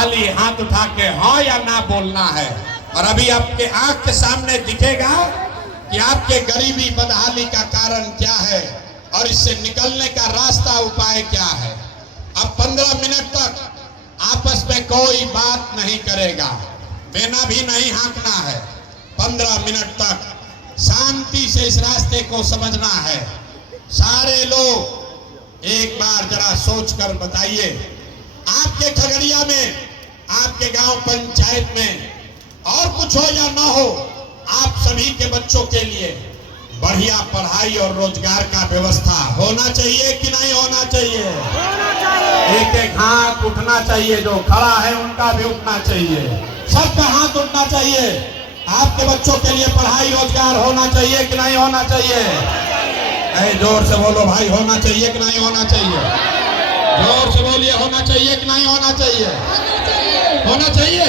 खाली हाथ उठा के हाँ या ना बोलना है। और अभी आपके आंख के सामने दिखेगा कि आपके गरीबी बदहाली का कारण क्या है और इससे निकलने का रास्ता उपाय क्या है। अब 15 मिनट तक आपस में कोई बात नहीं करेगा, बेना भी नहीं हाँकना है। 15 मिनट तक शांति से इस रास्ते को समझना है। सारे लोग एक बार जरा सोच कर बताइए, आपके खगड़िया में, आपके गांव पंचायत में और कुछ हो या ना हो, आप सभी के बच्चों के लिए बढ़िया पढ़ाई और रोजगार का व्यवस्था होना चाहिए कि नहीं होना चाहिए? एक एक हाथ उठना चाहिए, जो खड़ा है उनका भी उठना चाहिए, सबका हाथ उठना चाहिए। आपके बच्चों के लिए पढ़ाई रोजगार होना चाहिए कि नहीं होना चाहिए? जोर से बोलो भाई, होना चाहिए कि नहीं होना चाहिए? जोर से बोलिए, होना चाहिए कि नहीं होना चाहिए? होना चाहिए।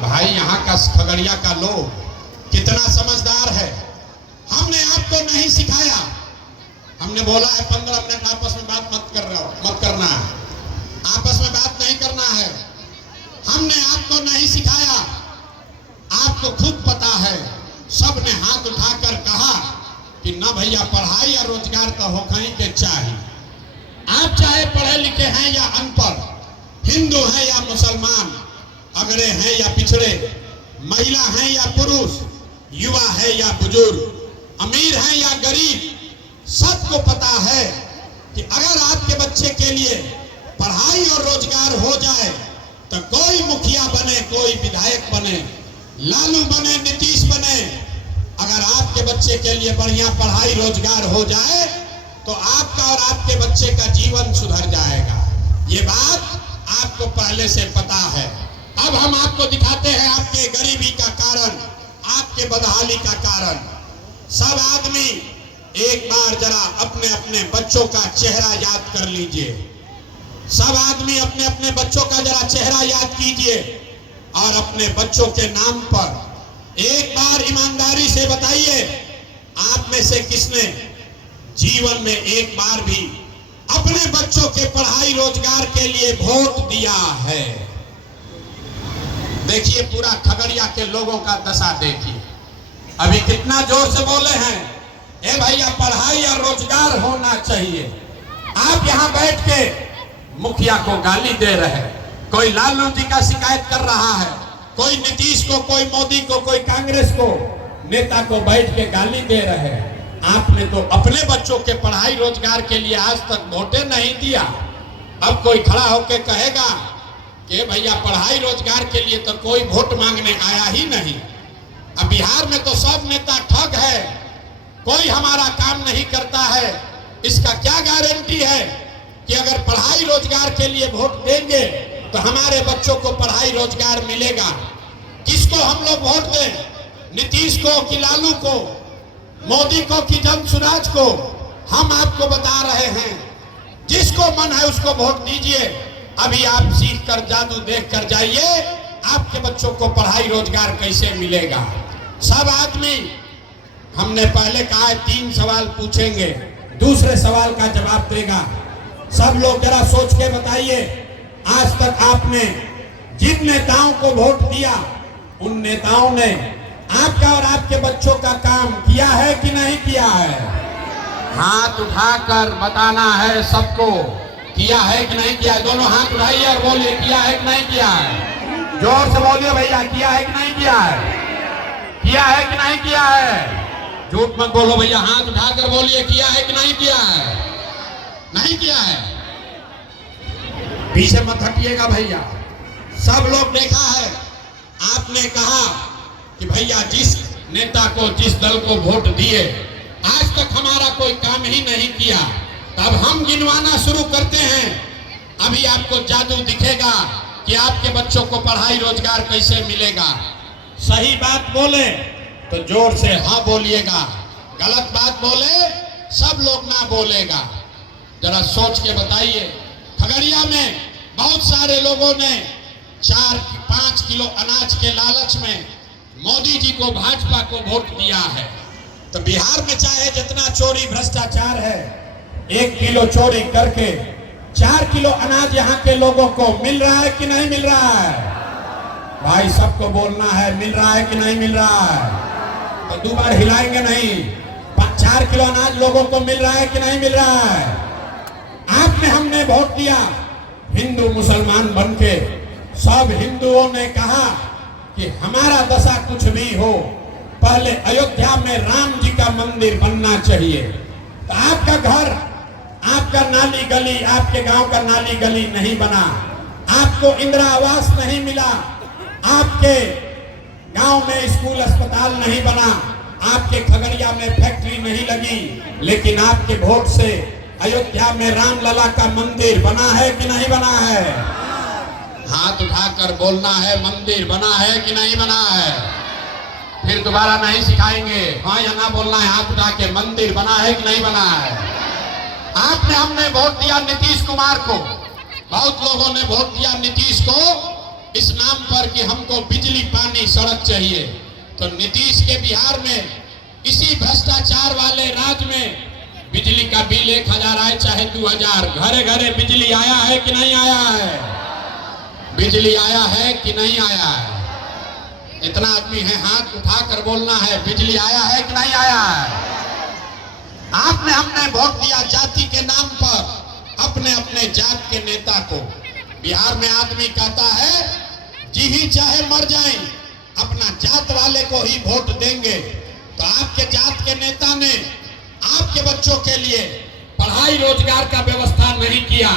भाई यहाँ का खगड़िया का लोग कितना समझदार है। हमने आपको नहीं सिखाया, हमने बोला है 15 मिनट आपस में बात मत करना है, आपस में बात नहीं करना है। हमने आपको नहीं सिखाया, आपको खुद पता है। सबने हाथ उठाकर कहा कि ना भैया पढ़ाई या रोजगार तो हो कहीं के चाहिए। आप चाहे पढ़े लिखे हैं या अनपढ़, हिंदू हैं या मुसलमान, अगड़े हैं या पिछड़े, महिला हैं या पुरुष, युवा है या बुजुर्ग, अमीर हैं या गरीब, सबको पता है कि अगर आपके बच्चे के लिए पढ़ाई और रोजगार हो जाए तो कोई मुखिया बने, कोई विधायक बने, लालू बने, नीतीश बने, अगर आपके बच्चे के लिए बढ़िया पढ़ाई रोजगार हो जाए तो आपका और आपके बच्चे का जीवन सुधर जाएगा। ये बात आपको पहले से पता है। अब हम आपको दिखाते हैं आपके गरीबी का कारण, आपके बदहाली का कारण। सब आदमी एक बार जरा अपने अपने बच्चों का चेहरा याद कर लीजिए। सब आदमी अपने अपने बच्चों का जरा चेहरा याद कीजिए और अपने बच्चों के नाम पर एक बार ईमानदारी से बताइए, आप में से किसने जीवन में एक बार भी अपने बच्चों के पढ़ाई रोजगार के लिए वोट दिया है? देखिए पूरा खगड़िया के लोगों का दशा देखिए, अभी कितना जोर से बोले हैं, ए भैया पढ़ाई और रोजगार होना चाहिए। आप यहाँ बैठ के मुखिया को गाली दे रहे हैं, कोई लालू जी का शिकायत कर रहा है, कोई नीतीश को, कोई मोदी को, कोई कांग्रेस को, नेता को बैठ के गाली दे रहे हैं। आपने तो अपने बच्चों के पढ़ाई रोजगार के लिए आज तक वोटे नहीं दिया। अब कोई खड़ा होकर कहेगा कि भैया पढ़ाई रोजगार के लिए तो कोई वोट मांगने आया ही नहीं। अब बिहार में तो सब नेता ठग है, कोई हमारा काम नहीं करता है। इसका क्या गारंटी है कि अगर पढ़ाई रोजगार के लिए वोट देंगे तो हमारे बच्चों को पढ़ाई रोजगार मिलेगा? किसको हम लोग वोट दें? नीतीश को कि लालू को, मोदी को कि जनसुराज को? हम आपको बता रहे हैं, जिसको मन है उसको वोट दीजिए। अभी आप सीख कर, जादू देख कर जाइए, आपके बच्चों को पढ़ाई रोजगार कैसे मिलेगा। सब आदमी, हमने पहले कहा है 3 सवाल पूछेंगे, दूसरे सवाल का जवाब देगा। सब लोग जरा सोच के बताइए, आज तक आपने जिन नेताओं को वोट दिया उन नेताओं ने आपका और आपके बच्चों का काम किया है कि नहीं किया है? हाथ उठाकर बताना है सबको, किया है कि नहीं किया है? दोनों हाथ उठाइए और बोलिए, किया है कि नहीं किया है? जोर से बोलिए भैया, किया है कि नहीं किया है? किया है कि नहीं किया है? झूठ मत बोलो भैया, हाथ उठाकर बोलिए, किया है कि नहीं किया है? नहीं किया है। पीछे मत हटिएगा भैया। सब लोग देखा है, आपने कहा कि भैया जिस नेता को, जिस दल को वोट दिए आज तक हमारा कोई काम ही नहीं किया। तब हम गिनवाना शुरू करते हैं। अभी आपको जादू दिखेगा कि आपके बच्चों को पढ़ाई रोजगार कैसे मिलेगा। सही बात बोले तो जोर से हाँ बोलिएगा, गलत बात बोले सब लोग ना बोलेगा। जरा सोच के बताइए, खगड़िया में बहुत सारे लोगों ने 4-5 किलो अनाज के लालच में मोदी जी को, भाजपा को वोट दिया है। तो बिहार में चाहे जितना चोरी भ्रष्टाचार है, 1 किलो चोरी करके 4 किलो अनाज यहाँ के लोगों को मिल रहा है कि नहीं मिल रहा है? भाई सबको बोलना है, मिल रहा है कि नहीं मिल रहा है? तो 2 बार हिलाएंगे नहीं। 4 किलो अनाज लोगों को मिल रहा है कि नहीं मिल रहा है? आपने हमने वोट दिया, हिंदू मुसलमान बनके सब हिंदुओं ने कहा कि हमारा दशा कुछ भी हो, पहले अयोध्या में राम जी का मंदिर बनना चाहिए। तो आपका घर, आपका नाली गली, आपके गांव का नाली गली नहीं बना, आपको इंदिरा आवास नहीं मिला, आपके गांव में स्कूल अस्पताल नहीं बना, आपके खगड़िया में फैक्ट्री नहीं लगी, लेकिन आपके वोट से अयोध्या में रामलला का मंदिर बना है कि नहीं बना है? हाथ उठाकर बोलना है, मंदिर बना है कि नहीं बना है? फिर दोबारा नहीं सिखाएंगे, हाँ या ना बोलना है, हाथ उठा के मंदिर बना है कि नहीं बना है? आपने हमने वोट दिया नीतीश कुमार को, बहुत लोगों ने वोट दिया नीतीश को इस नाम पर कि हमको बिजली पानी सड़क चाहिए। तो नीतीश के बिहार में इसी भ्रष्टाचार वाले राज्य में बिजली का बिल 1000 आए चाहे 2000, घरे घरे बिजली आया है कि नहीं आया है? बिजली आया है कि नहीं आया है? इतना आदमी है, हाथ उठाकर बोलना है, बिजली आया है कि नहीं आया है? आपने हमने वोट दिया जाति के नाम पर अपने अपने जात के नेता को। बिहार में आदमी कहता है जी ही चाहे मर जाए अपना जात वाले को ही वोट देंगे। तो आपके जात के नेता ने आपके बच्चों के लिए पढ़ाई रोजगार का व्यवस्था नहीं किया,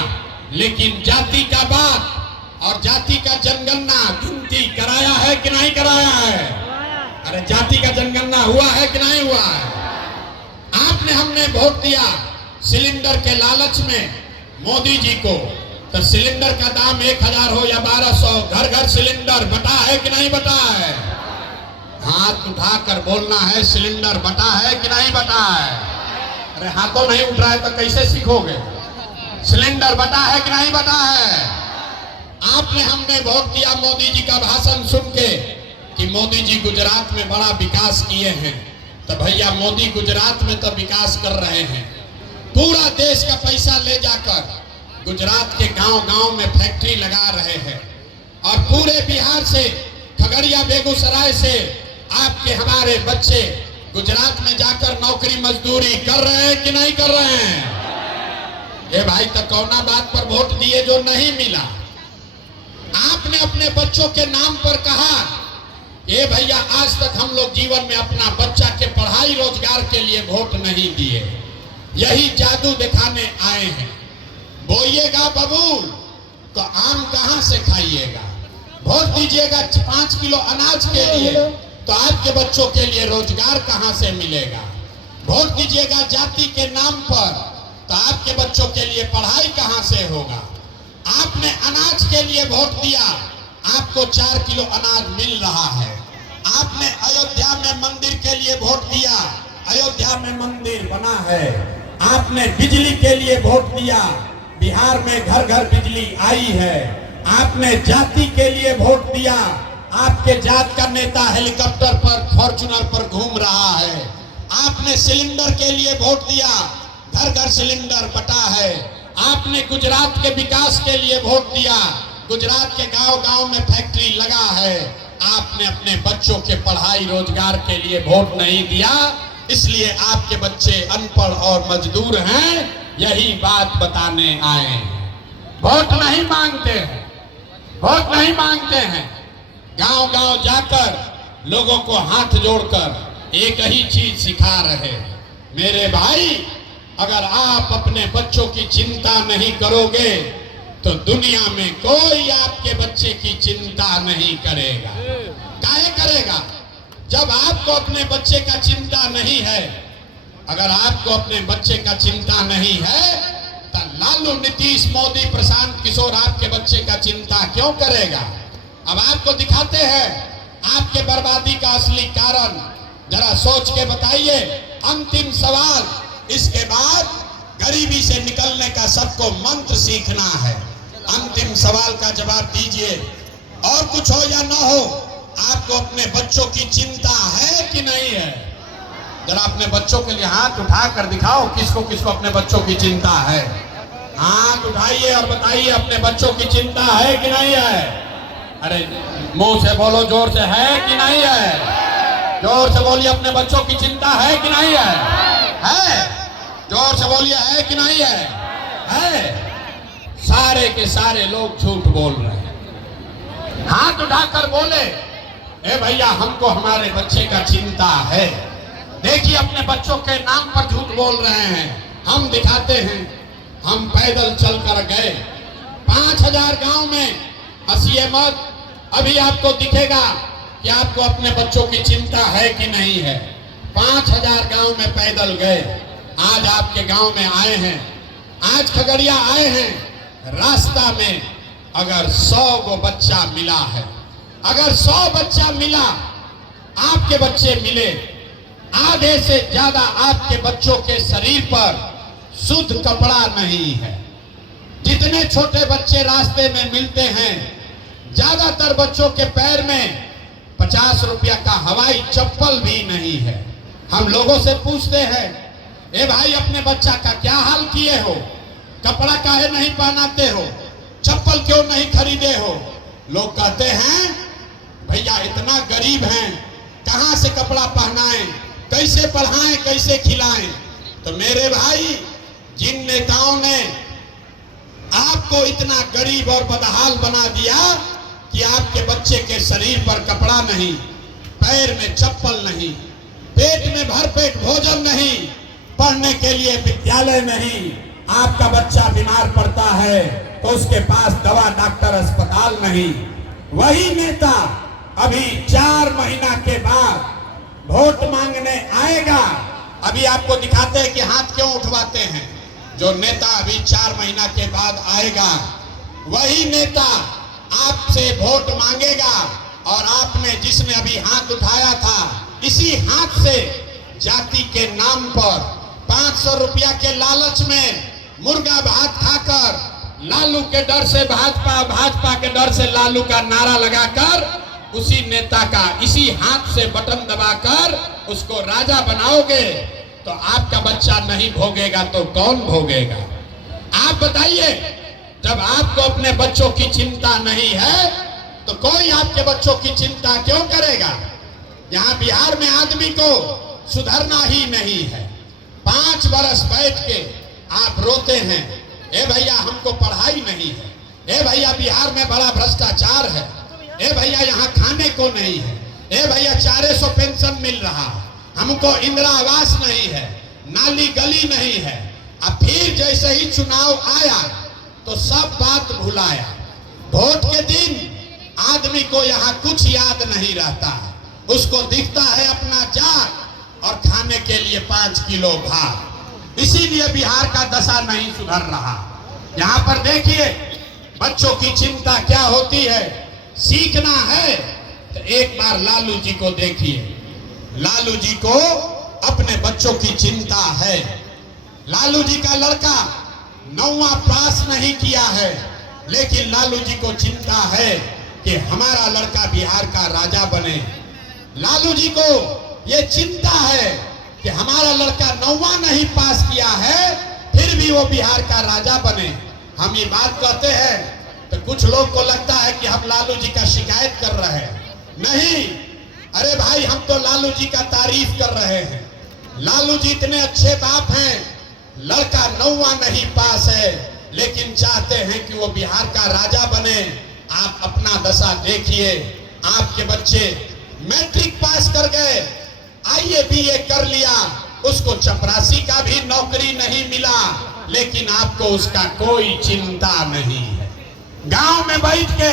लेकिन जाति का बात और जाति का जनगणना गिनती कराया है कि नहीं कराया है? अरे जाति का जनगणना हुआ है कि नहीं हुआ है? आपने हमने वोट दिया सिलेंडर के लालच में मोदी जी को। तो सिलेंडर का दाम 1000 हो या 1200, घर घर सिलेंडर बटा है कि नहीं बटा है? हाथ उठाकर बोलना है, सिलेंडर बटा है कि नहीं बटा है? अरे हाथों नहीं उठ रहा है तो कैसे सीखोगे? सिलेंडर बटा है कि नहीं बटा है? आपने हमने वोट दिया मोदी जी का भाषण सुन के कि मोदी जी गुजरात में बड़ा विकास किए हैं। तो भैया मोदी गुजरात में तो विकास कर रहे हैं, पूरा देश का पैसा ले जाकर गुजरात के गांव गांव में फैक्ट्री लगा रहे हैं, और पूरे बिहार से, खगड़िया बेगूसराय से आपके हमारे बच्चे गुजरात में जाकर नौकरी मजदूरी कर रहे हैं कि नहीं कर रहे हैं? ये भाई तो कौना बात पर वोट दिए जो नहीं मिला? आपने अपने बच्चों के नाम पर कहा, ये भैया आज तक हम लोग जीवन में अपना बच्चा के पढ़ाई रोजगार के लिए वोट नहीं दिए, यही जादू दिखाने आए हैं। बोइएगा बबूल तो आम कहां से खाइएगा? वोट दीजिएगा 5 किलो अनाज के लिए तो आपके बच्चों के लिए रोजगार कहां से मिलेगा? वोट दीजिएगा जाति के नाम पर तो आपके बच्चों के लिए पढ़ाई कहां से होगा? आपने अनाज के लिए वोट दिया, आपको 4 किलो अनाज मिल रहा है। आपने अयोध्या में मंदिर के लिए वोट दिया, अयोध्या में मंदिर बना है। आपने बिजली के लिए वोट दिया, बिहार में घर घर बिजली आई है। आपने जाति के लिए वोट दिया, आपके जात का नेता हेलीकॉप्टर पर, फॉर्च्यूनर पर घूम रहा है। आपने सिलेंडर के लिए वोट दिया, घर घर सिलेंडर बटा है। आपने गुजरात के विकास के लिए वोट दिया, गुजरात के गांव गांव में फैक्ट्री लगा है। आपने अपने बच्चों के पढ़ाई रोजगार के लिए वोट नहीं दिया, इसलिए आपके बच्चे अनपढ़ और मजदूर हैं। यही बात बताने आए हैं। वोट नहीं मांगते हैं, वोट नहीं मांगते हैं। गांव गांव जाकर लोगों को हाथ जोड़कर एक ही चीज सिखा रहे हैं, मेरे भाई अगर आप अपने बच्चों की चिंता नहीं करोगे तो दुनिया में कोई आपके बच्चे की चिंता नहीं करेगा। काहे करेगा? जब आपको अपने बच्चे का चिंता नहीं है, अगर आपको अपने बच्चे का चिंता नहीं है तो लालू, नीतीश, मोदी, प्रशांत किशोर आपके बच्चे का चिंता क्यों करेगा? अब आपको दिखाते हैं आपके बर्बादी का असली कारण, जरा सोच के बताइए। अंतिम सवाल, इसके बाद गरीबी से निकलने का सबको मंत्र सीखना है। अंतिम सवाल का जवाब दीजिए, और कुछ हो या ना हो, आपको अपने बच्चों की चिंता है कि नहीं है? जरा अपने बच्चों के लिए हाथ उठा कर दिखाओ, किसको किसको अपने बच्चों की चिंता है। हाथ उठाइए और बताइए अपने बच्चों की चिंता है कि नहीं है? अरे मुंह से बोलो, जोर से, है कि नहीं है? जोर से बोलिए, अपने बच्चों की चिंता है कि नहीं है? है? जोर से बोलिए, है कि नहीं है? है? सारे के सारे लोग झूठ बोल रहे हैं। हाथ उठाकर बोले, ए भैया हमको हमारे बच्चे का चिंता है। देखिए अपने बच्चों के नाम पर झूठ बोल रहे हैं। हम दिखाते हैं, हम पैदल चलकर गए 5000 गांव में। हंसिए मत, अभी आपको दिखेगा कि आपको अपने बच्चों की चिंता है कि नहीं है। 5000 गांव में पैदल गए, आज आपके गांव में आए हैं, आज खगड़िया आए हैं। रास्ता में अगर 100 को बच्चा मिला है, अगर 100 बच्चा मिला, आपके बच्चे मिले, आधे से ज्यादा आपके बच्चों के शरीर पर शुद्ध कपड़ा नहीं है। जितने छोटे बच्चे रास्ते में मिलते हैं, ज्यादातर बच्चों के पैर में 50 रुपया का हवाई चप्पल भी नहीं है। हम लोगों से पूछते हैं, ए भाई अपने बच्चा का क्या हाल किए हो? कपड़ा काहे नहीं पहनाते हो? चप्पल क्यों नहीं खरीदे हो? लोग कहते हैं भैया इतना गरीब हैं, कहां से कपड़ा पहनाएं, कैसे पढ़ाएं, कैसे खिलाएं। तो मेरे भाई, जिन नेताओं ने आपको इतना गरीब और बदहाल बना दिया कि आपके बच्चे के शरीर पर कपड़ा नहीं, पैर में चप्पल नहीं, पेट में भरपेट भोजन नहीं, पढ़ने के लिए विद्यालय नहीं, आपका बच्चा बीमार पड़ता है तो उसके पास दवा, डॉक्टर, अस्पताल नहीं, वही नेता अभी 4 महीना के बाद वोट मांगने आएगा। अभी आपको दिखाते हैं कि हाथ क्यों उठवाते हैं। जो नेता अभी 4 महीना के बाद आएगा, वही नेता आपसे वोट मांगेगा। और आपने जिसने अभी हाथ उठाया था, इसी हाथ से जाति के नाम पर 500 रुपया के लालच में मुर्गा भात खाकर, लालू के डर से भाजपा, भाजपा के डर से लालू का नारा लगाकर, उसी नेता का इसी हाथ से बटन दबाकर उसको राजा बनाओगे, तो आपका बच्चा नहीं भोगेगा तो कौन भोगेगा? आप बताइए। जब आपको अपने बच्चों की चिंता नहीं है तो कोई आपके बच्चों की चिंता क्यों करेगा? यहाँ बिहार में आदमी को सुधरना ही नहीं है। 5 बरस बैठ के आप रोते हैं, ए भैया हमको पढ़ाई नहीं है, ए भैया बिहार में बड़ा भ्रष्टाचार है, ए भैया यहाँ खाने को नहीं है, ए भैया 400 पेंशन मिल रहा है, हमको इंदिरा आवास नहीं है, नाली गली नहीं है। अब फिर जैसे ही चुनाव आया तो सब बात भुलाया। वोट के दिन आदमी को यहाँ कुछ याद नहीं रहता है, उसको दिखता है अपना जात और खाने के लिए 5 किलो भात। इसीलिए बिहार का दशा नहीं सुधर रहा। यहाँ पर देखिए बच्चों की चिंता क्या होती है। सीखना है तो एक बार लालू जी को देखिए। लालू जी को अपने बच्चों की चिंता है। लालू जी का लड़का 9वां पास नहीं किया है, लेकिन लालू जी को चिंता है कि हमारा लड़का बिहार का राजा बने। लालू जी को ये चिंता है कि हमारा लड़का 9वां नहीं पास किया है, फिर भी वो बिहार का राजा बने। हम ये बात कहते हैं तो कुछ लोग को लगता है कि हम लालू जी का शिकायत कर रहे हैं। नहीं, अरे भाई हम तो लालू जी का तारीफ कर रहे हैं। लालू जी इतने अच्छे बाप हैं, लड़का 9वां नहीं पास है लेकिन चाहते हैं कि वो बिहार का राजा बने। आप अपना दशा देखिए, आपके बच्चे मैट्रिक पास कर गए, आईए बीए कर लिया, उसको चपरासी का भी नौकरी नहीं मिला, लेकिन आपको उसका कोई चिंता नहीं है। गांव में बैठ के,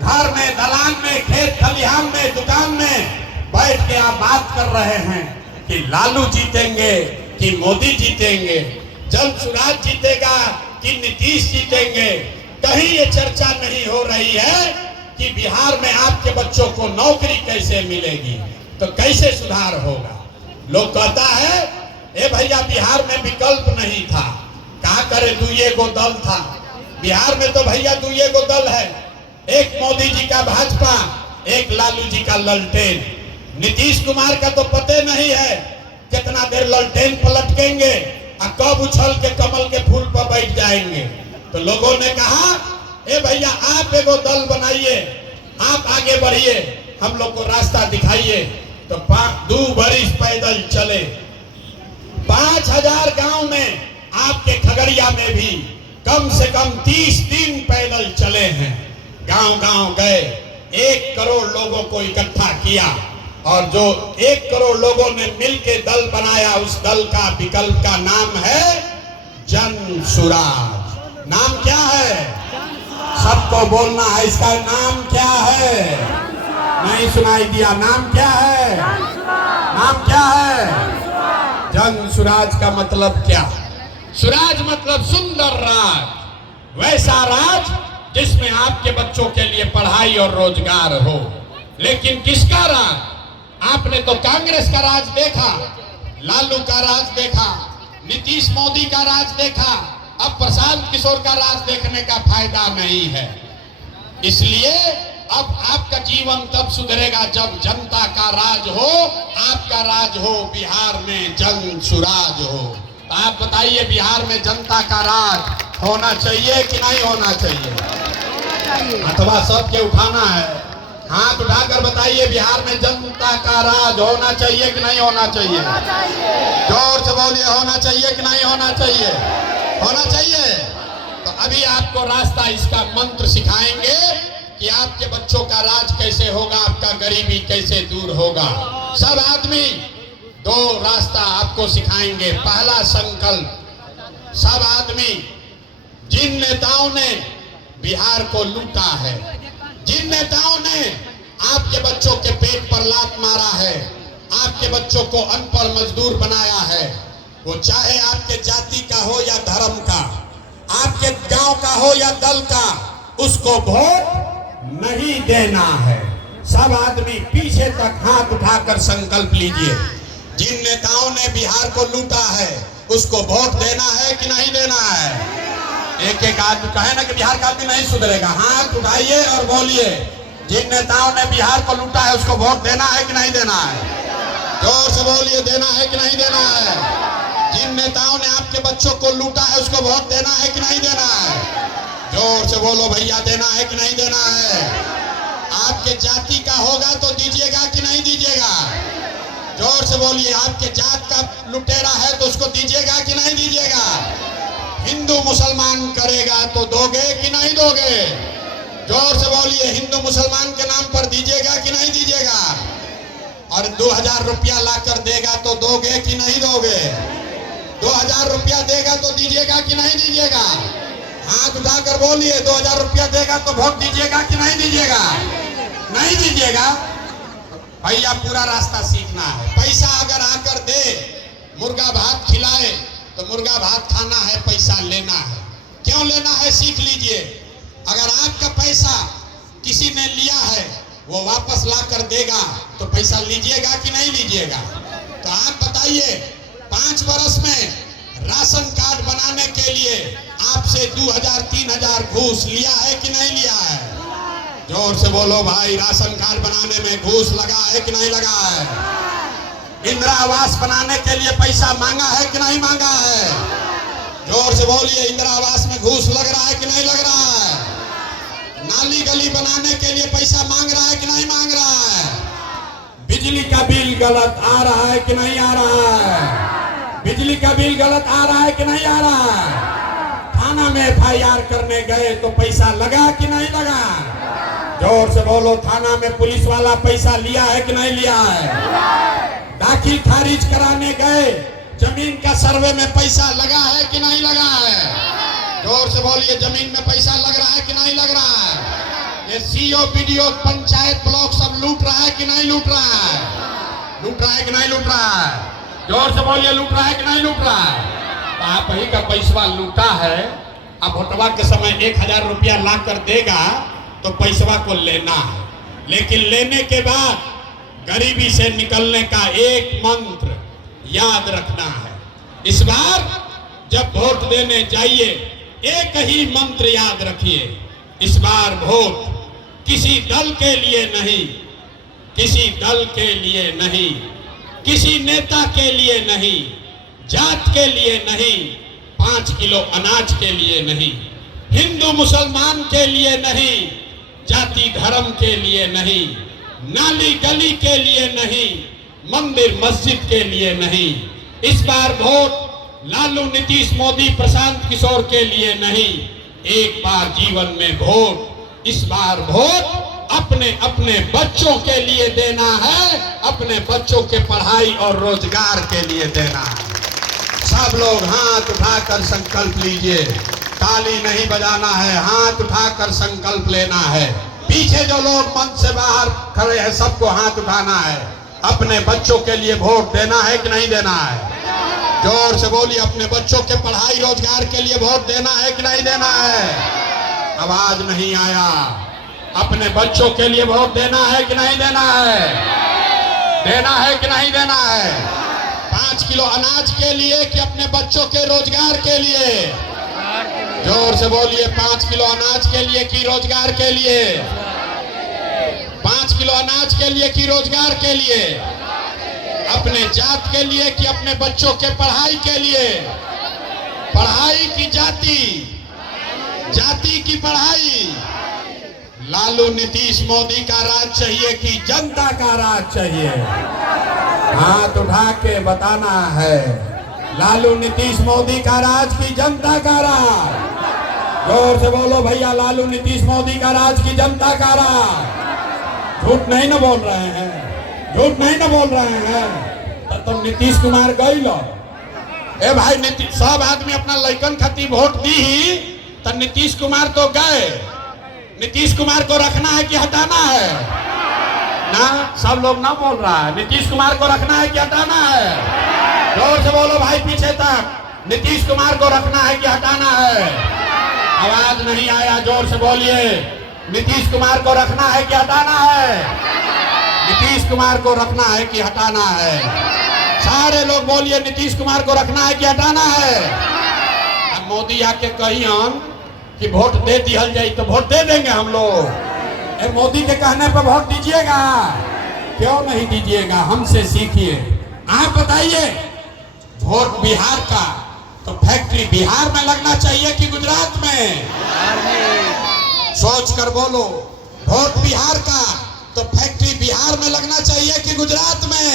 घर में, दलान में, खेत खलिहान में, दुकान में बैठ के आप बात कर रहे हैं कि लालू जीतेंगे कि मोदी जीतेंगे, जन सुराज जीतेगा कि नीतीश जीतेंगे। कहीं ये चर्चा नहीं हो रही है कि बिहार में आपके बच्चों को नौकरी कैसे मिलेगी, तो कैसे सुधार होगा। लोग कहता है ए भैया बिहार में विकल्प नहीं था, क्या करे, दुइये गो दल था। बिहार में तो भैया दुइये गो दल है, एक मोदी जी का भाजपा, एक लालू जी का ललटेन। नीतीश कुमार का तो पते नहीं है कितना देर ललटेन पलटेंगे, और कब उछल के कमल के फूल पर बैठ जाएंगे। तो लोगों ने कहा, ए भैया आप एगो दल बनाइए, आप आगे बढ़िए, हम लोग को रास्ता दिखाइए। तो 2 बरिस पैदल चले, 5000 गांव में, आपके खगड़िया में भी कम से कम 30 दिन पैदल चले हैं। गांव गांव गए, 1 करोड़ लोगों को इकट्ठा किया और जो 1 करोड़ लोगों ने मिलकर दल बनाया, उस दल का विकल्प का नाम है जन सुराज। नाम क्या है? सबको बोलना है, इसका नाम क्या है? नहीं सुनाई दिया। नाम क्या है? नाम क्या है? जन सुराज का मतलब क्या? सुराज मतलब सुंदर राज, वैसा राज जिसमें आपके बच्चों के लिए पढ़ाई और रोजगार हो। लेकिन किसका राज? आपने तो कांग्रेस का राज देखा, लालू का राज देखा, नीतीश मोदी का राज देखा, अब प्रशांत किशोर का राज देखने का फायदा नहीं है। इसलिए अब आपका जीवन तब सुधरेगा जब जनता का राज हो, आपका राज हो, बिहार में जन सुराज हो। तो आप बताइए, बिहार में जनता का राज होना चाहिए कि नहीं होना चाहिए? अथवा सबके उठाना है, हाथ उठाकर बताइए, बिहार में जनता का राज होना चाहिए कि नहीं होना चाहिए? जोर से बोलिए, होना चाहिए कि नहीं होना चाहिए? होना चाहिए। तो अभी आपको रास्ता, इसका मंत्र सिखाएंगे कि आपके बच्चों का राज कैसे होगा, आपका गरीबी कैसे दूर होगा। सब आदमी 2 रास्ता आपको सिखाएंगे। पहला संकल्प, सब आदमी, जिन नेताओं ने बिहार को लूटा है, जिन नेताओं ने आपके बच्चों के पेट पर लात मारा है, आपके बच्चों को अनपढ़ मजदूर बनाया है, वो चाहे आपके जाति का हो या धर्म का, आपके गांव का हो या दल का, उसको वोट नहीं देना है। सब आदमी पीछे तक हाथ उठाकर संकल्प लीजिए, जिन नेताओं ने बिहार को लूटा है उसको वोट देना है कि नहीं देना है? एक आदमी कहे ना कि बिहार का आदमी नहीं सुधरेगा, हाथ उठाइए और बोलिए, जिन नेताओं ने बिहार को लूटा है उसको वोट देना है कि नहीं देना है? जोर से बोलिए, देना है कि नहीं देना है? जिन नेताओं ने आपके बच्चों को लूटा है उसको वोट देना है कि नहीं देना है? जोर से बोलो भैया, देना है कि नहीं देना है? आपके जाति का होगा तो दीजिएगा कि नहीं दीजिएगा? जोर से बोलिए, आपके जात का लुटेरा है तो उसको दीजिएगा कि नहीं दीजिएगा? हिंदू मुसलमान करेगा तो दोगे कि नहीं दोगे? जोर से बोलिए, हिंदू मुसलमान के नाम पर दीजिएगा कि नहीं दीजिएगा? और 2000 रुपया लाकर देगा तो दोगे कि नहीं दोगे? 2000 रुपया देगा तो दीजिएगा कि नहीं दीजिएगा? हाथ उठाकर बोलिए, 2000 रुपया देगा तो वोट दीजिएगा कि नहीं दीजिएगा? नहीं दीजिएगा। भैया पूरा रास्ता सीखना है। पैसा अगर आकर दे, मुर्गा भात खिलाए तो मुर्गा भात खाना है, पैसा लेना है। क्यों लेना है सीख लीजिए। अगर आपका पैसा किसी ने लिया है, वो वापस ला कर देगा तो पैसा लीजिएगा कि नहीं लीजिएगा? तो आप बताइए, 5 वर्ष में राशन कार्ड बनाने के लिए आपसे 2000-3000 घूस लिया है कि नहीं लिया है? जोर से बोलो भाई, राशन कार्ड बनाने में घूस लगा है कि नहीं लगा है? इंदिरा आवास बनाने के लिए पैसा मांगा है कि नहीं मांगा है? जोर से बोलिए, इंदिरा आवास में घूस लग रहा है कि नहीं लग रहा है? नाली गली बनाने के लिए पैसा मांग रहा है कि नहीं मांग रहा है? बिजली का बिल गलत आ रहा है कि नहीं आ रहा है? बिजली का बिल गलत आ रहा है कि नहीं आ रहा है? थाना में FIR करने गए तो पैसा लगा कि नहीं लगा? जोर से बोलो, थाना में पुलिस वाला पैसा लिया है कि नहीं लिया है? दाखिल खारिज कराने गए, जमीन का सर्वे में पैसा लगा है कि नहीं लगा है? जोर से बोलिए, जमीन में पैसा लग रहा है कि नहीं लग रहा है? ये CO, BDO, पंचायत, ब्लॉक सब लूट रहा है कि नहीं लूट रहा है? लूट रहा है कि नहीं लूट रहा है? जोर से बोलिए, लूट रहा है कि नहीं लूट रहा है? तो आप ही का पैसा लूटा है। अब वोटवा के समय 1000 रुपया ला कर देगा तो पैसवा को लेना है, लेकिन लेने के बाद गरीबी से निकलने का एक मंत्र याद रखना है। इस बार जब वोट देने जाइए, एक ही मंत्र याद रखिए, इस बार वोट किसी दल के लिए नहीं, किसी दल के लिए नहीं, किसी नेता के लिए नहीं, जात के लिए नहीं, 5 किलो अनाज के लिए नहीं, हिंदू मुसलमान के लिए नहीं, जाति धर्म के लिए नहीं, नाली गली के लिए नहीं, मंदिर मस्जिद के लिए नहीं। इस बार वोट लालू नीतीश मोदी प्रशांत किशोर के लिए नहीं, एक बार जीवन में वोट, इस बार वोट अपने अपने बच्चों के लिए देना है, अपने बच्चों के पढ़ाई और रोजगार के लिए देना है। सब लोग हाथ उठाकर संकल्प लीजिए, ताली नहीं बजाना है, हाथ उठाकर संकल्प लेना है। पीछे जो लोग मंच से बाहर खड़े हैं सबको हाथ उठाना है, अपने बच्चों के लिए वोट देना है कि नहीं देना है? जोर से बोलिए, अपने बच्चों के पढ़ाई रोजगार के लिए वोट देना है कि नहीं देना है? आवाज नहीं आया। अपने बच्चों के लिए वोट देना है कि नहीं देना है? देना है कि नहीं देना है? 5 किलो अनाज के लिए कि अपने बच्चों के रोजगार के लिए? जोर से बोलिए, 5 किलो अनाज के लिए कि रोजगार के लिए? 5 किलो अनाज के लिए कि रोजगार के लिए? अपने जात के लिए कि अपने बच्चों के पढ़ाई के लिए? पढ़ाई की जाति, जाति की पढ़ाई। लालू नीतीश मोदी का राज चाहिए कि जनता का राज चाहिए? हाथ उठा के बताना है, लालू नीतीश मोदी का राज की जनता का राज? जोर से बोलो भैया, लालू नीतीश मोदी का राज की जनता का राज? झूठ नहीं ना बोल रहे हैं, झूठ नहीं ना बोल रहे हैं। तो नीतीश कुमार गई लो, ए भाई सब आदमी अपना लइकन खातिर वोट दी ही, तो नीतीश कुमार तो गए। नीतीश कुमार को रखना है कि हटाना है? ना, सब लोग ना बोल रहा है। नीतीश कुमार को रखना है कि हटाना है? जोर से बोलो भाई पीछे तक, नीतीश कुमार को रखना है कि हटाना है? आवाज नहीं आया, जोर से बोलिए। नीतीश कुमार को रखना है कि हटाना है? नीतीश कुमार को रखना है कि हटाना है? सारे लोग बोलिए, नीतीश कुमार को रखना है कि हटाना है? अब मोदी आके कहियन कि वोट दे दिया जाए तो वोट दे देंगे हम लोग। मोदी के कहने पर वोट दीजिएगा? क्यों नहीं दीजिएगा? हमसे सीखिए। आप बताइए, वोट बिहार का तो फैक्ट्री बिहार में लगना चाहिए कि गुजरात में? सोच कर बोलो। वोट बिहार का तो फैक्ट्री बिहार में लगना चाहिए कि गुजरात में?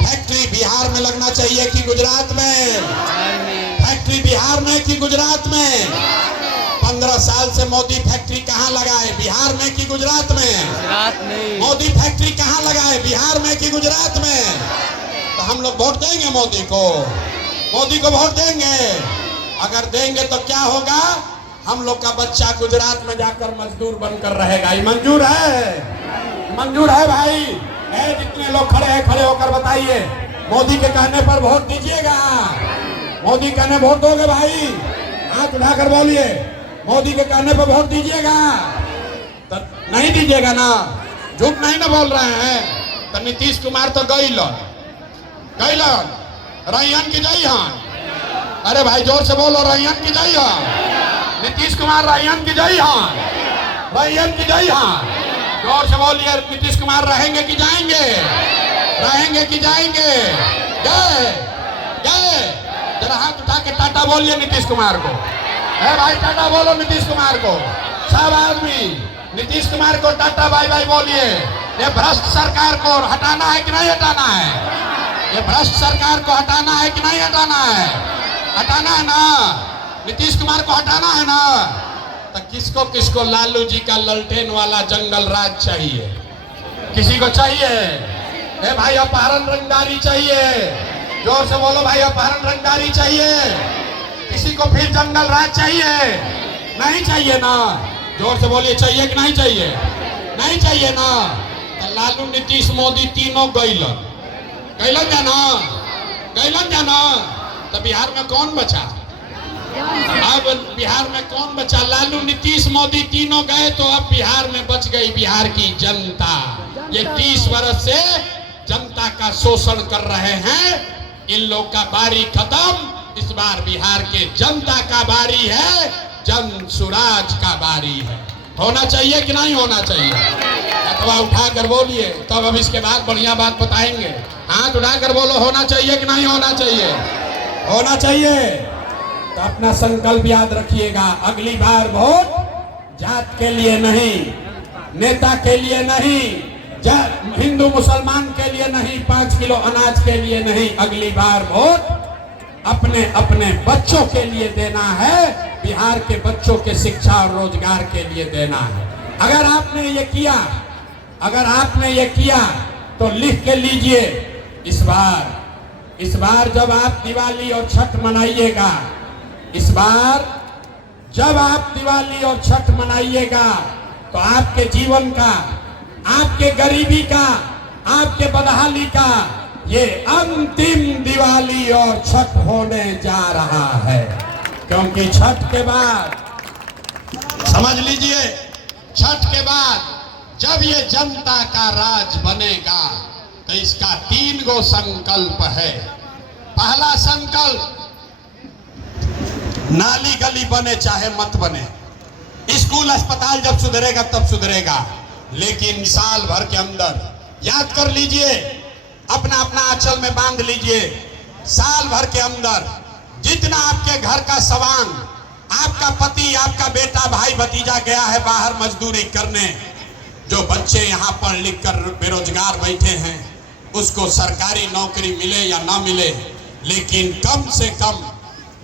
फैक्ट्री बिहार में लगना चाहिए कि गुजरात में? फैक्ट्री बिहार में कि गुजरात में? 15 साल से मोदी फैक्ट्री कहाँ लगाए, बिहार में कि गुजरात में? गुजरात में। मोदी फैक्ट्री कहाँ लगाए, बिहार में कि गुजरात में? तो हम लोग वोट देंगे मोदी को? मोदी को वोट देंगे? अगर देंगे तो क्या होगा? हम लोग का बच्चा गुजरात में जाकर मजदूर बनकर रहेगा। ये मंजूर है? मंजूर है भाई? जितने लोग खड़े हैं खड़े होकर बताइए, मोदी के कहने पर वोट दीजिएगा? मोदी कहने वोट दोगे भाई? हाथ उठाकर बोलिए, मोदी के कहने पर वोट दीजिएगा? तो नहीं दीजिएगा ना? झूठ नहीं ना बोल रहे हैं? तो नीतीश कुमार तो गईलन रैयन की जई हन। अरे भाई जोर से बोलो, रैयन की जई हन। नीतीश कुमार रैयन की जई हन, रैयन की जई हन। जोर से बोलिए, नीतीश कुमार रहेंगे कि जाएंगे? रहेंगे कि जाएंगे? गए गए। जरा हाथ उठा के टाटा बोलिए नीतीश कुमार को। है भाई, टाटा बोलो नीतीश कुमार को। सब आदमी नीतीश कुमार को टाटा बाय बाय बोलिए। ये भ्रष्ट सरकार को हटाना है कि नहीं हटाना है? ये भ्रष्ट सरकार को हटाना है कि नहीं हटाना है? हटाना है ना? नीतीश कुमार को हटाना है ना? तो किसको किसको लालू जी का ललटेन वाला जंगल राज चाहिए? किसी को चाहिए? ए भाई, अपहरण रंगदारी चाहिए? जोर से बोलो भाई, अपहरण रंगदारी चाहिए? किसी को फिर जंगल राज चाहिए? नहीं चाहिए ना? जोर से बोलिए, चाहिए कि नहीं चाहिए? नहीं चाहिए ना? तो लालू नीतीश मोदी तीनों गईलन जाना, गईलन जाना। तो बिहार में कौन बचा? अब बिहार में कौन बचा? लालू नीतीश मोदी तीनों गए तो अब बिहार में बच गई बिहार की जनता। ये 30 वर्ष से जनता का शोषण कर रहे हैं। इन लोग का बारी खत्म। इस बार बिहार के जनता का बारी है, जन सुराज का बारी है। होना चाहिए कि नहीं होना चाहिए? अथवा उठा कर बोलिए, तब अब इसके बाद बढ़िया बात बताएंगे। हाथ उठाकर बोलो, होना चाहिए कि नहीं होना चाहिए? होना चाहिए। तो अपना संकल्प याद रखिएगा, अगली बार वोट जात के लिए नहीं, नेता के लिए नहीं, हिंदू मुसलमान के लिए नहीं, 5 किलो अनाज के लिए नहीं, अगली बार वोट अपने अपने बच्चों के लिए देना है, बिहार के बच्चों के शिक्षा और रोजगार के लिए देना है। अगर आपने ये किया तो लिख के लीजिए, इस बार जब आप दिवाली और छठ मनाइएगा, इस बार जब आप दिवाली और छठ मनाइएगा तो आपके जीवन का, आपके गरीबी का, आपके बदहाली का ये अंतिम दिवाली और छठ होने जा रहा है। क्योंकि छठ के बाद, समझ लीजिए, छठ के बाद जब ये जनता का राज बनेगा तो इसका 3 गो संकल्प है। पहला संकल्प, नाली गली बने चाहे मत बने, स्कूल अस्पताल जब सुधरेगा तब सुधरेगा, लेकिन साल भर के अंदर, याद कर लीजिए, अपना अपना आंचल में बांध लीजिए, साल भर के अंदर जितना आपके घर का सामान, आपका पति, आपका बेटा, भाई भतीजा गया है बाहर मजदूरी करने, जो बच्चे यहाँ पढ़ लिख कर बेरोजगार बैठे हैं, उसको सरकारी नौकरी मिले या ना मिले, लेकिन कम से कम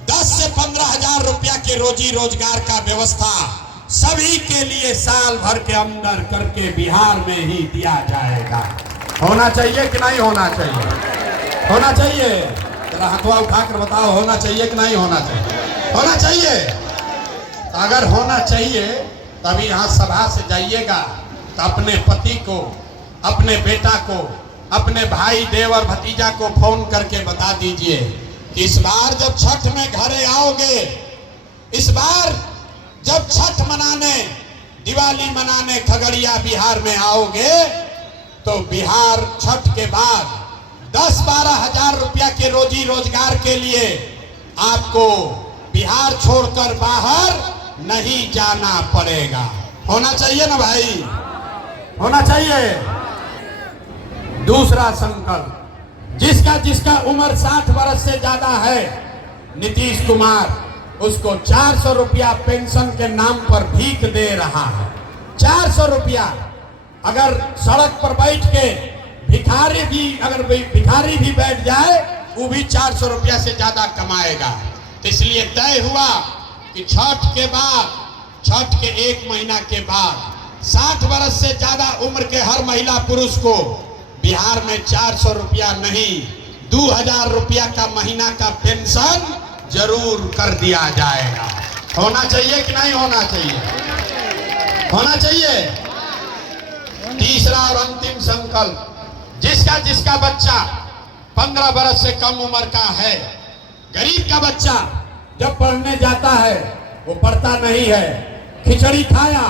10 से 15 हजार रुपया के रोजी रोजगार का व्यवस्था सभी के लिए साल भर के अंदर करके बिहार में ही दिया जाएगा। होना चाहिए कि नहीं होना चाहिए? होना चाहिए। जरा हाथवा उठाकर बताओ, होना चाहिए कि नहीं होना चाहिए? होना चाहिए। अगर होना चाहिए तभी यहाँ सभा से जाइएगा तो अपने पति को, अपने बेटा को, अपने भाई देवर भतीजा को फोन करके बता दीजिए कि इस बार जब छठ में घरे आओगे, इस बार जब छठ मनाने, दिवाली मनाने खगड़िया बिहार में आओगे तो बिहार छठ के बाद 10-12 हजार रुपया के रोजी रोजगार के लिए आपको बिहार छोड़कर बाहर नहीं जाना पड़ेगा। होना चाहिए ना भाई? होना चाहिए। दूसरा संकल्प, जिसका उम्र 60 वर्ष से ज्यादा है, नीतीश कुमार उसको 400 रुपया पेंशन के नाम पर भीख दे रहा है। 400 रुपया। अगर सड़क पर बैठ के भिखारी भी बैठ जाए, वो भी 400 रुपया से ज्यादा कमाएगा। इसलिए तय हुआ कि छठ के बाद, छठ के 1 महीना के बाद 60 वर्ष से ज्यादा उम्र के हर महिला पुरुष को बिहार में 400 रुपया नहीं, 2000 रुपया का महीना का पेंशन जरूर कर दिया जाएगा। होना चाहिए कि नहीं होना चाहिए? होना चाहिए। तीसरा और अंतिम संकल्प, जिसका बच्चा 15 वर्ष से कम उम्र का है, गरीब का बच्चा जब पढ़ने जाता है वो पढ़ता नहीं है, खिचड़ी खाया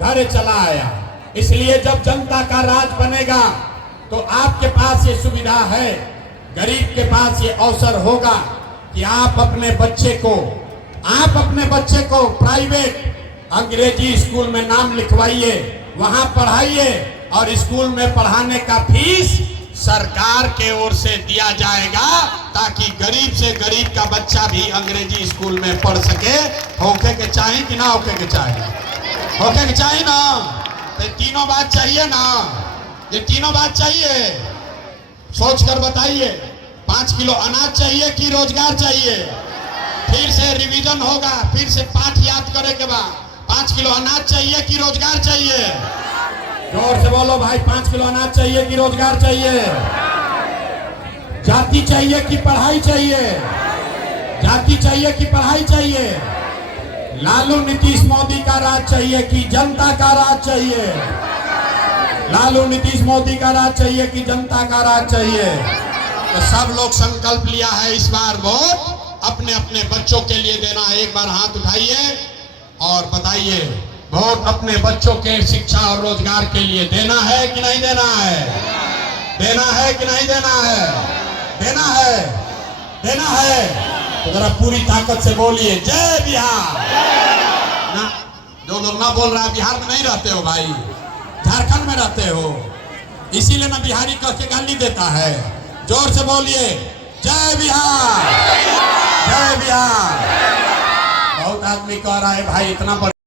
घरे चला आया। इसलिए जब जनता का राज बनेगा तो आपके पास ये सुविधा है, गरीब के पास ये अवसर होगा कि आप अपने बच्चे को प्राइवेट अंग्रेजी स्कूल में नाम लिखवाइए, वहां पढ़ाइए, और स्कूल में पढ़ाने का फीस सरकार के ओर से दिया जाएगा, ताकि गरीब से गरीब का बच्चा भी अंग्रेजी स्कूल में पढ़ सके। होके के चाहिए कि ना होके के चाहिए? होके के चाहिए ना? तो तीनों बात चाहिए ना? ये तीनों बात चाहिए। सोच कर बताइए, 5 किलो अनाज चाहिए कि रोजगार चाहिए? फिर से रिवीजन होगा, फिर से पाठ याद करे के बाद 5 किलो अनाज चाहिए कि रोजगार चाहिए? जोर से बोलो भाई, 5 किलो अनाज चाहिए कि रोजगार चाहिए? जाति चाहिए कि पढ़ाई चाहिए? जाति चाहिए कि पढ़ाई चाहिए? लालू नीतीश मोदी का राज चाहिए कि जनता का राज चाहिए? लालू नीतीश मोदी का राज चाहिए कि जनता का राज चाहिए? तो सब लोग संकल्प लिया है इस बार वोट अपने अपने बच्चों के लिए देना है। एक बार हाथ उठाइए और बताइए, वोट अपने बच्चों के शिक्षा और रोजगार के लिए देना है कि नहीं देना है? देना है कि नहीं देना है? देना है। देना है तो जरा पूरी ताकत से बोलिए, जय बिहार। ना जो लोग ना बोल रहा है, बिहार में नहीं रहते हो भाई, झारखंड में रहते हो, इसीलिए ना बिहारी कह के गाली देता है। जोर से बोलिए, जय बिहार, जय बिहार। बहुत आदमी कह रहा है भाई इतना